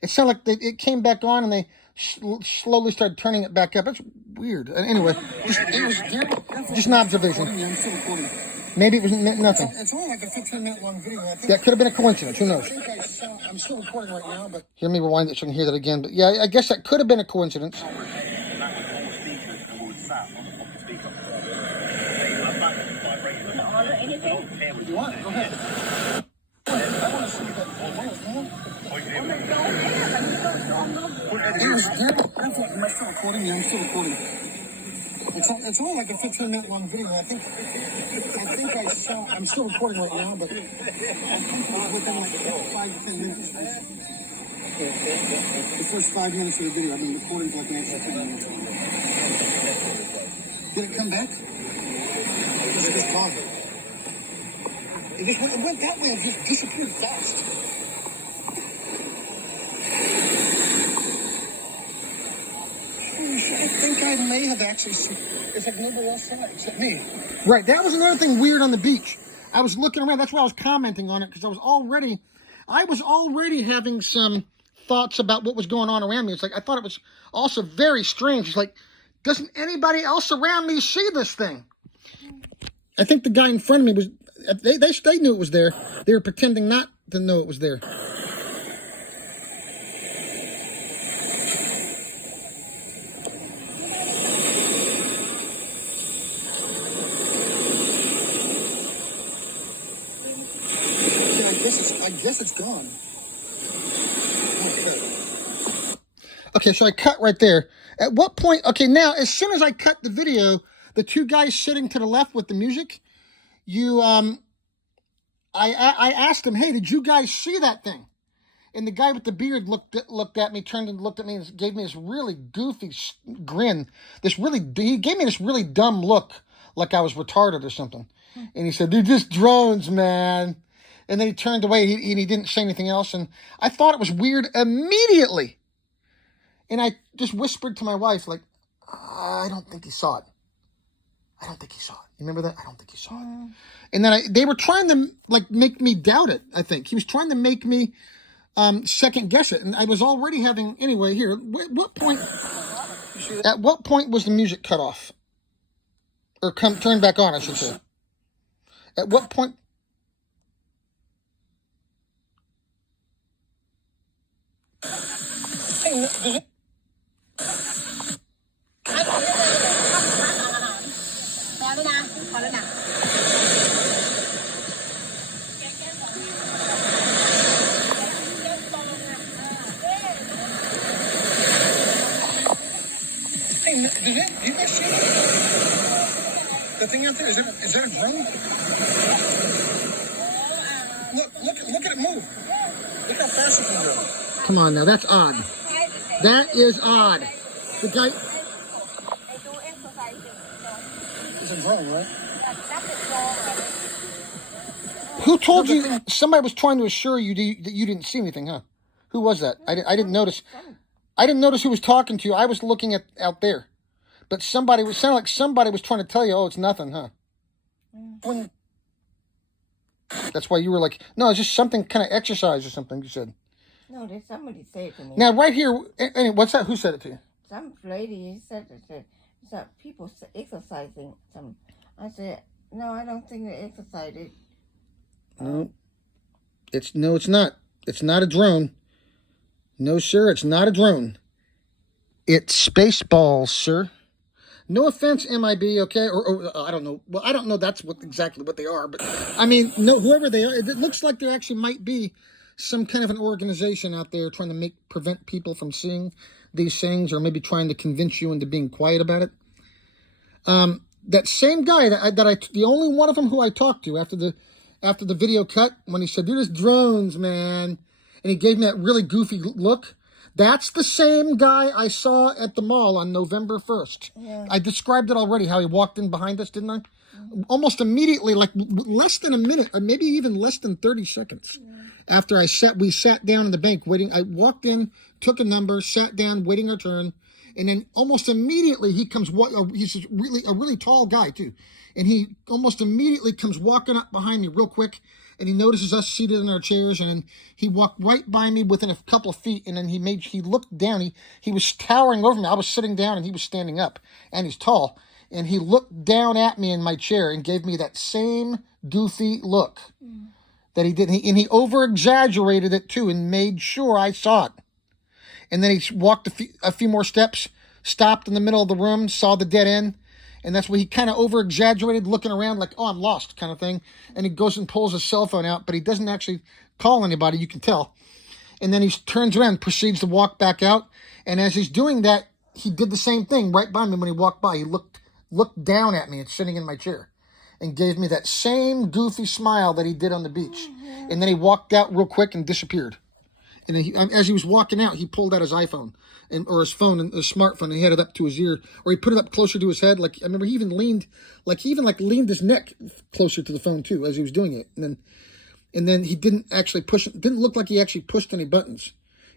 It sounded like it came back on and they slowly started turning it back up. It's weird. Anyway, just an observation. Maybe it was nothing. It's only like a 15-minute long video. I think That could have been a coincidence. Who knows? I'm still recording right now, but Let me rewind it so I can hear that again. But yeah, I guess that could have been a coincidence. you want it? Go ahead. I want to see that. I'm still recording. Yeah, I'm still recording. It's only like a 15-minute long video. I think I saw. I'm still recording right now, but I think within like 5 to 10 minutes. The first 5 minutes of the video, I've been recording for like an extra 10 minutes. Did it come back? It just gone. It went that way. It just disappeared fast. I think I may have actually seen. It's like nobody else saw it except me. Right, that was another thing weird on the beach. I was looking around. That's why I was commenting on it, because I was already having some thoughts about what was going on around me. It's like I thought it was also very strange. It's like, doesn't anybody else around me see this thing? I think the guy in front of me was. They knew it was there. They were pretending not to know it was there. guess it's gone. Okay, so I cut right there. At what point? Okay, now as soon as I cut the video, the two guys sitting to the left with the music, I asked him, "Hey, did you guys see that thing?" And the guy with the beard looked at me, turned and looked at me, and gave me this really goofy grin. He gave me this really dumb look, like I was retarded or something. And he said, "They're just drones, man." And then he turned away, and he didn't say anything else. And I thought it was weird immediately. And I just whispered to my wife, like, "I don't think he saw it. I don't think he saw it." You remember that? I don't think he saw it. And then they were trying to like make me doubt it. I think he was trying to make me second guess it, and I was already having anyway. Here, what point? At what point was the music cut off, or turned back on? I should say. At what point? Hey, do you guys see the thing out there? Is that a drone? Look at it move. Look how fast it can go. Come on now, that's odd. That is odd. The guy. It's a drone, right? Who told you? Somebody was trying to assure you that you didn't see anything, huh? Who was that? I didn't notice. I didn't notice who was talking to you. I was looking out there, but sounded like somebody was trying to tell you, "Oh, it's nothing, huh?" That's why you were like, "No, it's just something kind of exercise or something." You said. No, there's somebody said to me. Now, right here, and what's that? Who said it to you? Some lady said people exercising. I said, no, I don't think they're exercising. No, it's not. It's not a drone. No, sir, it's not a drone. It's Spaceballs, sir. No offense, MIB, okay? Or I don't know. Well, I don't know that's exactly what they are, but I mean, no, whoever they are, it looks like there actually might be some kind of an organization out there trying to prevent people from seeing these things, or maybe trying to convince you into being quiet about it. That same guy the only one of them who I talked to after the video cut, when he said, "They're just drones, man," and he gave me that really goofy look. That's the same guy I saw at the mall on November 1st. Yeah. I described it already, how he walked in behind us, didn't I? Mm-hmm. Almost immediately, like less than a minute, or maybe even less than 30 seconds. Yeah. After we sat down in the bank waiting. I walked in, took a number, sat down, waiting our turn. And then almost immediately he's a really tall guy too. And he almost immediately comes walking up behind me real quick, and he notices us seated in our chairs, and then he walked right by me within a couple of feet, and then he looked down. He was towering over me. I was sitting down and he was standing up, and he's tall. And he looked down at me in my chair and gave me that same goofy look that he did. And he over-exaggerated it too and made sure I saw it. And then he walked a few more steps, stopped in the middle of the room, saw the dead end. And that's where he kind of over-exaggerated, looking around like, "Oh, I'm lost," kind of thing. And he goes and pulls his cell phone out, but he doesn't actually call anybody, you can tell. And then he turns around and proceeds to walk back out. And as he's doing that, he did the same thing right by me when he walked by. He looked down at me and sitting in my chair and gave me that same goofy smile that he did on the beach. Mm-hmm. And then he walked out real quick and disappeared. And then as he was walking out, he pulled out his iPhone or his phone and his smartphone, and he had it up to his ear, or he put it up closer to his head. Like I remember, he even leaned his neck closer to the phone too as he was doing it. And then he didn't actually push. It didn't look like he actually pushed any buttons.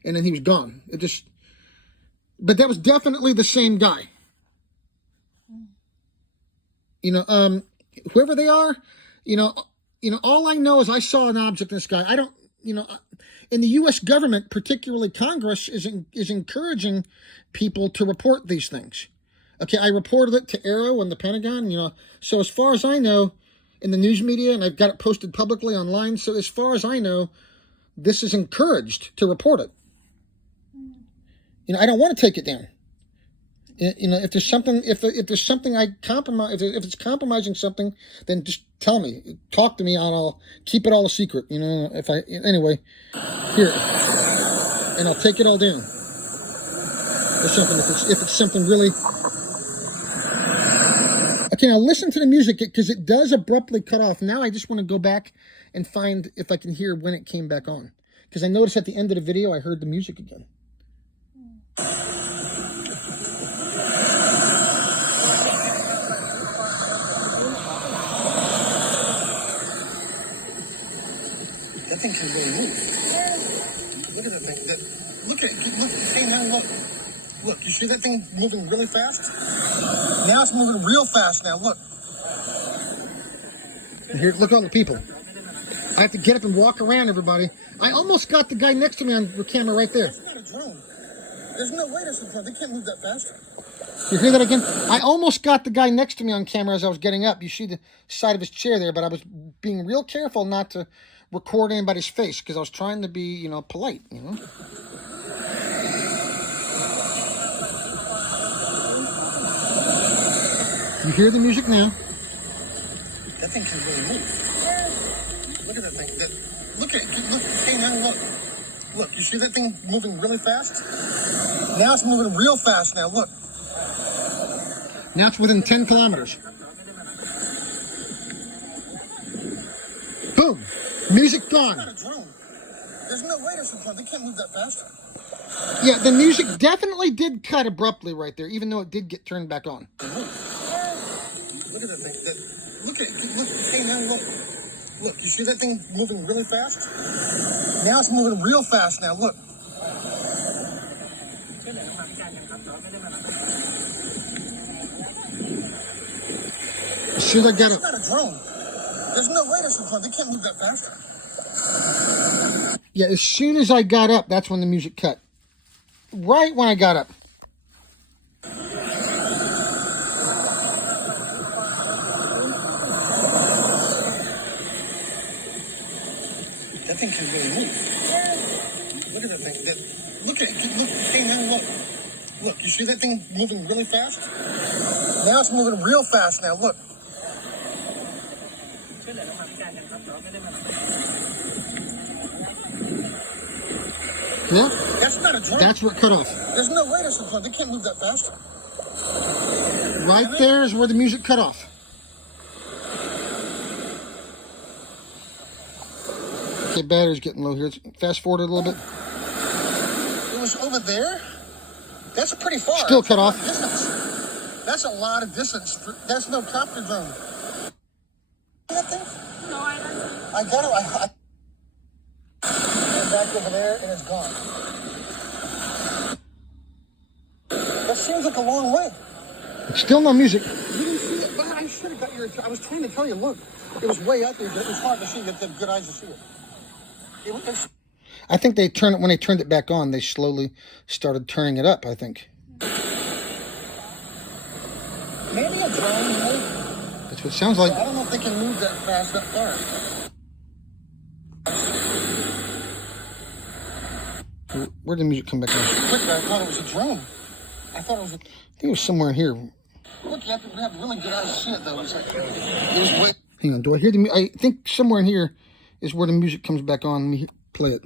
And then he was gone. But that was definitely the same guy. Whoever they are, all I know is I saw an object in the sky. I don't. In the U.S. government, particularly Congress, is encouraging people to report these things. Okay, I reported it to Arrow and the Pentagon, So as far as I know, in the news media, and I've got it posted publicly online, so as far as I know, this is encouraged to report it. I don't want to take it down. You know, if there's something, if there's something I compromise, if it's compromising something, then just tell me, talk to me, and I'll keep it all a secret. You know, anyway, here, and I'll take it all down. Or something if it's something really. Okay, now listen to the music because it does abruptly cut off. Now I just want to go back and find if I can hear when it came back on, because I noticed at the end of the video I heard the music again. That thing can really move. Look at that thing. Look at it. Look. Hey, now look. Look, you see that thing moving really fast? Now it's moving real fast now. Look. Here, look at all the people. I have to get up and walk around, everybody. I almost got the guy next to me on the camera right there. That's not a drone. There's no way that's a drone. They can't move that fast. You hear that again? I almost got the guy next to me on camera as I was getting up. You see the side of his chair there, but I was being real careful not to record anybody's face because I was trying to be, you know, polite, you know? You hear the music now? That thing can really move. Look at that thing. Look at it. Look. Hey, now look. Look, you see that thing moving really fast? Now it's moving real fast now. Look. Now it's within 10 kilometers. Boom. Music gone. That's not a drone. There's no way that's a drone. They can't move that fast. Yeah, the music definitely did cut abruptly right there, even though it did get turned back on. Look at that thing. Look at it. Look. Hey, now look. Look, you see that thing moving really fast? Now it's moving real fast now. Look. As soon as I got That's it. not a drone. There's no way that's a drone. They can't move that fast. Yeah, as soon as I got up, that's when the music cut. Right when I got up. That thing can really move. Look at that thing. Look at it. Look. Hey, now look. Look, you see that thing moving really fast? Now it's moving real fast now. Look. Yeah? That's not a drone. That's what cut off. There's no way that's a drone. They can't move that fast. Right there is where the music cut off. Okay, battery's getting low here. Let's fast forward a little bit. It was over there. That's pretty far. Still cut off. Distance. That's a lot of distance. That's no copter drone. That thing? No, I don't. I got it. And back over there, and it's gone. That seems like a long way. Still no music. You didn't see it, but I should have got your. I was trying to tell you. Look, it was way out there. But it was hard to see. You have to have good eyes to see it. I think they turned it when they turned it back on. They slowly started turning it up. I think. Maybe a drone. Maybe. That's what it sounds like. I don't know if they can move that fast, that far. Where did the music come back on? I Quick, I thought it was a drone. I thought it was. think it was somewhere here. Look, you have to have really good eyes to see it, though. It was way. Hang on. Do I hear the? I think somewhere in here is where the music comes back on. Let me play it.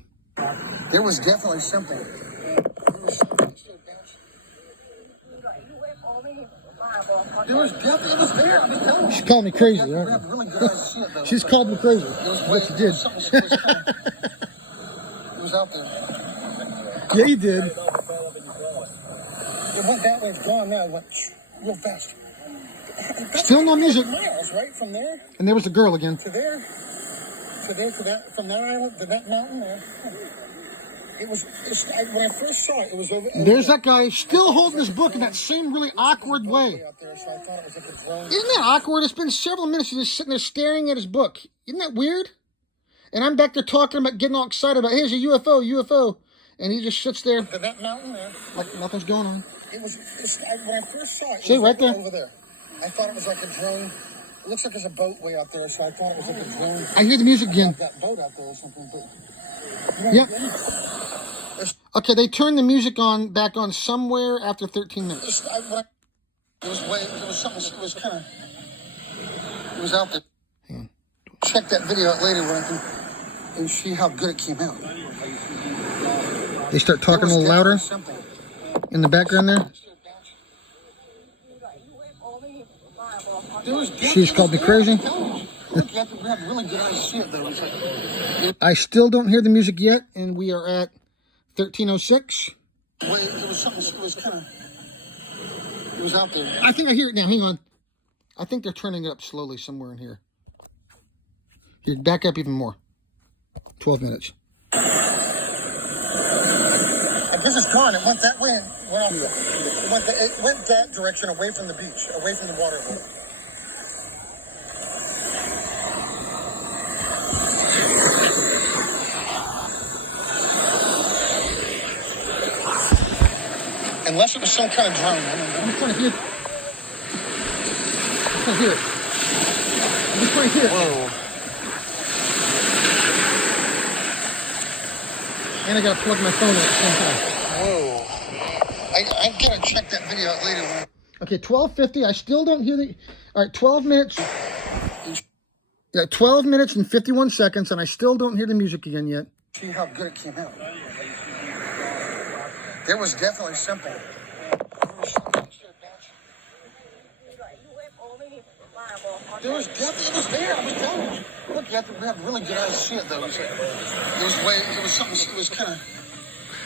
There was definitely something. There was definitely. It was there. I'm just telling you. She called me crazy, You right? have really good eyes to see it, though. She's called me crazy. It was What you did. Something was coming. It was out there. Yeah, you did. It went that way. It's gone now. It went real fast. Still no music. Miles, right? From there And there was the girl again. to there, to there, to that, from that island to that mountain there. It was, when I first saw it, it was over. There's that guy still holding his book in that same really awkward way. Out there, so I thought it was like a drone. Isn't that awkward? It's been several minutes. He's just sitting there staring at his book. Isn't that weird? And I'm back there talking about getting all excited about, hey, there's a UFO, UFO. And he just sits there To that mountain there. like nothing's going on. It was, when I first saw it, See, was right there. over there. I thought it was like a drone. It looks like there's a boat way out there, so I thought it was like a drone. I hear the music again. That boat out there or something. But, Yep. Okay, they turned the music on back on somewhere after 13 minutes. It was something. It was kind of. It was out there. Hang on. Check that video out later when I can and see how good it came out. They start talking a little louder in the background there. She's called me crazy. Look, you have to have really good eyes to see it, though. It's like, I still don't hear the music yet, and we are at 13:06. it was something. It was kind of. It was out there. I think I hear it now. Hang on. I think they're turning it up slowly somewhere in here. Here, back up even more. 12 minutes. I guess it's gone. It went that way and went off. It went that direction, away from the beach, away from the water. Unless it was some kind of drone. I don't know. I'm just trying to hear it. I'm just trying to hear it. Whoa. And I gotta plug my phone in at the same time. Whoa. I'm gonna check that video out later. Okay, 12:50. I still don't hear the. All right, 12 minutes. Yeah, 12 minutes and 51 seconds, and I still don't hear the music again yet. See how good it came out. There was definitely something. There was definitely, it was there. I was telling you. Look, you have to have really good eyes to see it, though. It was something, it was kind of,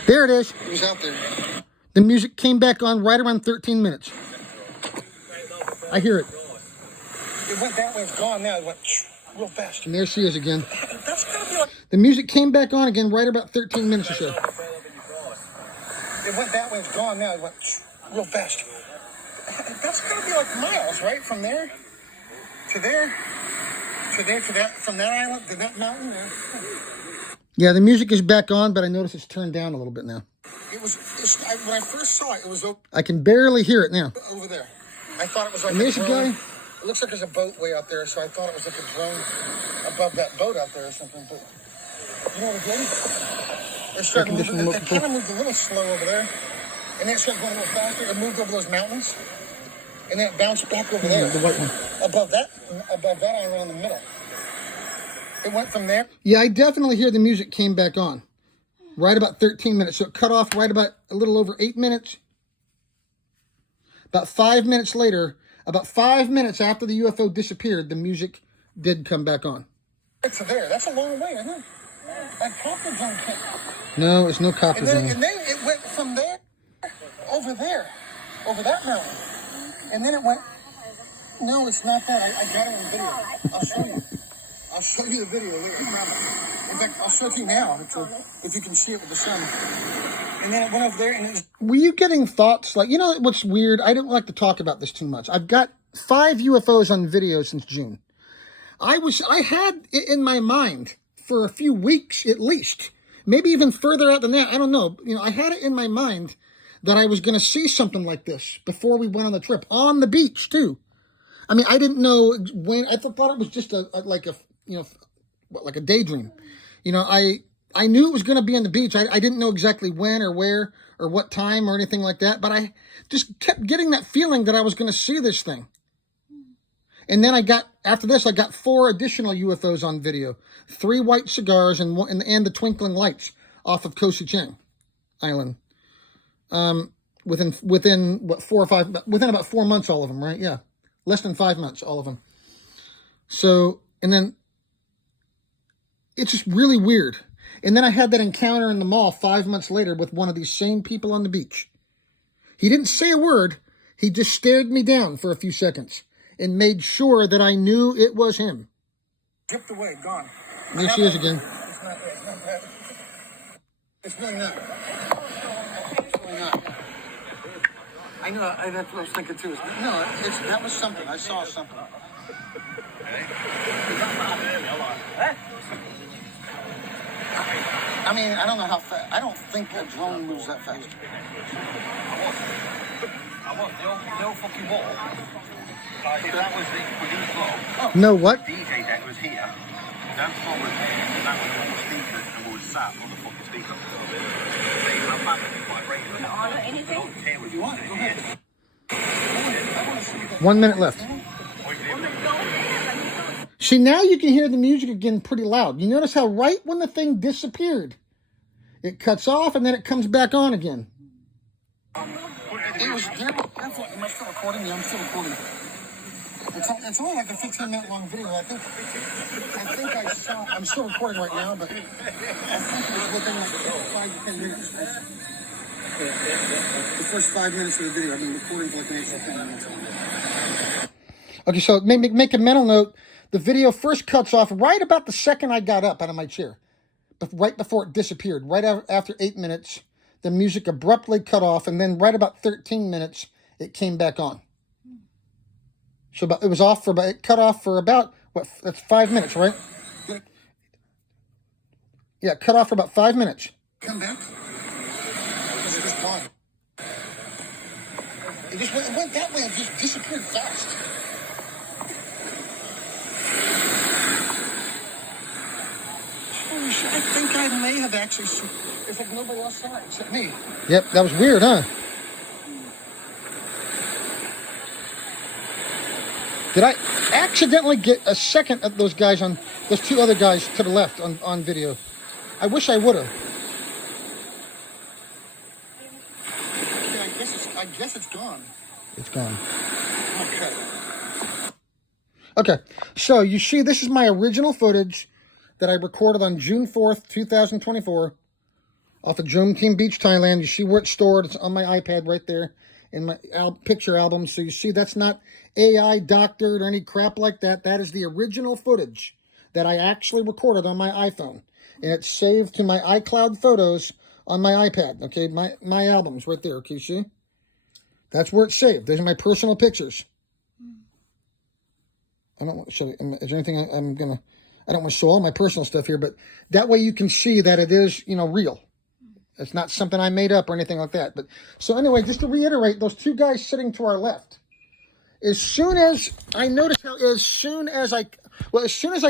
There it is. it was out there. The music came back on right around 13 minutes. I hear it. It went that way, it's gone now. It went real fast. And there she is again. That's gotta be like, The music came back on again right about 13 minutes or so. it went that way, it's gone now. It went real fast. That's gotta be like miles, right? From there to there to there to that, from that island to that mountain. Yeah, the music is back on, but I notice it's turned down a little bit now. When I first saw it, it was I can barely hear it now. over there. I thought it was like And there's a drone. guy. It looks like there's a boat way out there, so I thought it was like a drone above that boat out there or something. But you know what it did? It started moving. It kind of moved a little slow over there, and then it started going a little faster. It moved over those mountains, and then it bounced back over there. The white one. Above that island in the middle. It went from there. Yeah, I definitely hear the music came back on. Right about 13 minutes. So it cut off right about a little over 8 minutes. About 5 minutes later, about 5 minutes after the UFO disappeared, the music did come back on. To there. That's a long way, isn't it? Like copper zone. No, it's no copper And zone. then it went from there over there, over that mountain. And then it went, no, it's not that. I got it on video. I'll show you. I'll show you the video later. In fact, I'll show it to you now if you can see it with the sun. And then it went over there and it was... Were you getting thoughts like, you know what's weird? I don't like to talk about this too much. I've got 5 UFOs on video since June. I had it in my mind for a few weeks at least, maybe even further out than that. I don't know. You know, I had it in my mind that I was going to see something like this before we went on the trip on the beach too. I mean, I didn't know when. I thought it was just like a daydream. You know, I knew it was going to be on the beach. I didn't know exactly when or where or what time or anything like that, but I just kept getting that feeling that I was going to see this thing. And then after this, I got 4 additional UFOs on video. 3 white cigars and the twinkling lights off of Koh Chang Island. Within about 4 months, all of them, right? Yeah. Less than 5 months, all of them. So, and then it's just really weird. And then I had that encounter in the mall 5 months later with one of these same people on the beach. He didn't say a word. He just stared me down for a few seconds and made sure that I knew it was him. Dipped away, gone. There she is again. It's really not. It's really not. I know, that's what I was thinking too. No, that was something. I saw something. I mean, I don't know how fast. I don't think a drone moves that fast. I was the old fucking wall. That was the floor. No what? DJ deck was here. That floor was there. That was all the speakers and we was sat on the fucking speaker. See how bad it is vibrating. Can I order I anything? don't care what you want. Go ahead. I want to see that. 1 minute left. Well, then go ahead. See, now you can hear the music again pretty loud. You notice how right when the thing disappeared, it cuts off and then it comes back on again. It was there. Am I still recording? Yeah, I'm still recording. It's only like a 15-minute long video. I think I saw. I'm still recording right now, but I think it was within like 5 to 10 minutes. The first 5 minutes of the video. I've been recording for like an extra 10 minutes. Okay, so make a mental note. The video first cuts off right about the second I got up out of my chair. But right before it disappeared, right after 8 minutes, the music abruptly cut off, and then right about 13 minutes, it came back on. So it was off for about, it cut off for about, that's 5 minutes, right? Yeah, cut off for about 5 minutes. Come back. Because it just gone. It went that way and just disappeared fast. Holy shit, I think I may have actually seen. It's like nobody else saw it except me. Yep, that was weird, huh? Did I accidentally get a second of those guys on, those two other guys to the left on video? I wish I would have. Yeah, I guess it's gone. It's gone. Okay. Okay, so you see this is my original footage that I recorded on June 4th, 2024 off of Jom Team Beach, Thailand. You see where it's stored. It's on my iPad right there in my picture album. So you see that's not AI doctored or any crap like that. That is the original footage that I actually recorded on my iPhone. And it's saved to my iCloud photos on my iPad. Okay, my album's right there. Okay, see? That's where it's saved. Those are my personal pictures. I don't want to show you. Is there anything I don't want to show all my personal stuff here, but that way you can see that it is, real. It's not something I made up or anything like that. But so anyway, just to reiterate, those two guys sitting to our left, as soon as I noticed as soon as I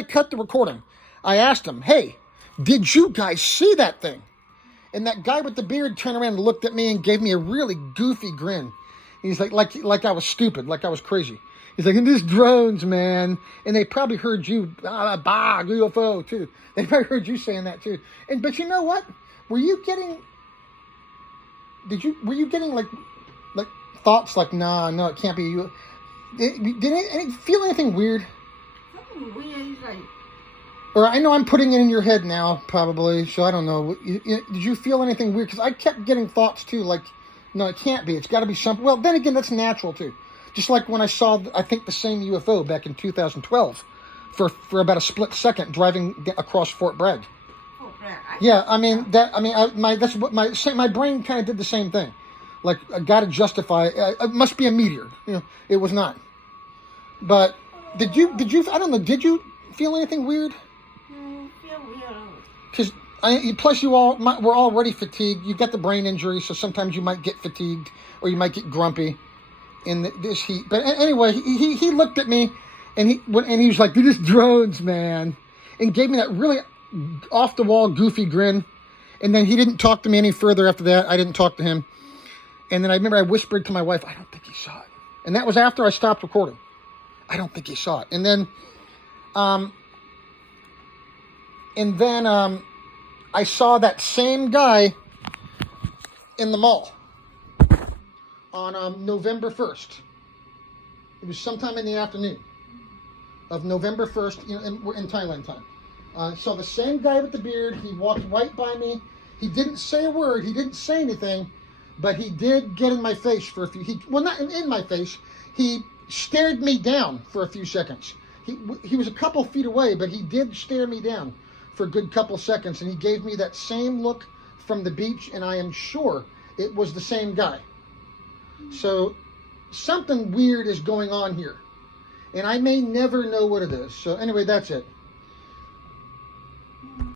cut the recording, I asked them, hey, did you guys see that thing? And that guy with the beard turned around and looked at me and gave me a really goofy grin. He's like I was stupid, like I was crazy. He's like, this drones, man. And they probably heard you, UFO, too. They probably heard you saying that, too. But you know what? Were you getting like thoughts like, no, it can't be you? Did you feel anything weird? Something weird. He's like, Or I know I'm putting it in your head now, probably, so I don't know. Did you feel anything weird? Because I kept getting thoughts, too, like, no, it can't be. It's got to be something. Well, then again, that's natural, too. Just like when I saw, I think, the same UFO back in 2012 for about a split second driving across Fort Bragg. Yeah, that's what my brain kind of did the same thing. Like, I got to justify it must be a meteor. It was not. But did you? I don't know. Did you feel anything weird? Feel weird. Because plus you all were already fatigued. You got the brain injury, so sometimes you might get fatigued or you might get grumpy in this heat. But anyway, he looked at me and he was like, "They're just drones, man," and gave me that really off the wall goofy grin. And then he didn't talk to me any further after that. I didn't talk to him. And then I remember I whispered to my wife, "I don't think he saw it." And that was after I stopped recording. I don't think he saw it. And then I saw that same guy in the mall on November 1st. It was sometime in the afternoon of November 1st in Thailand time. Saw the same guy with the beard. He walked right by me. He didn't say a word. He didn't say anything, but he did get in my face for a few. Not in my face. He stared me down for a few seconds. He was a couple feet away, but he did stare me down for a good couple seconds, and he gave me that same look from the beach, and I am sure it was the same guy. So something weird is going on here, and I may never know what it is. So anyway, that's it.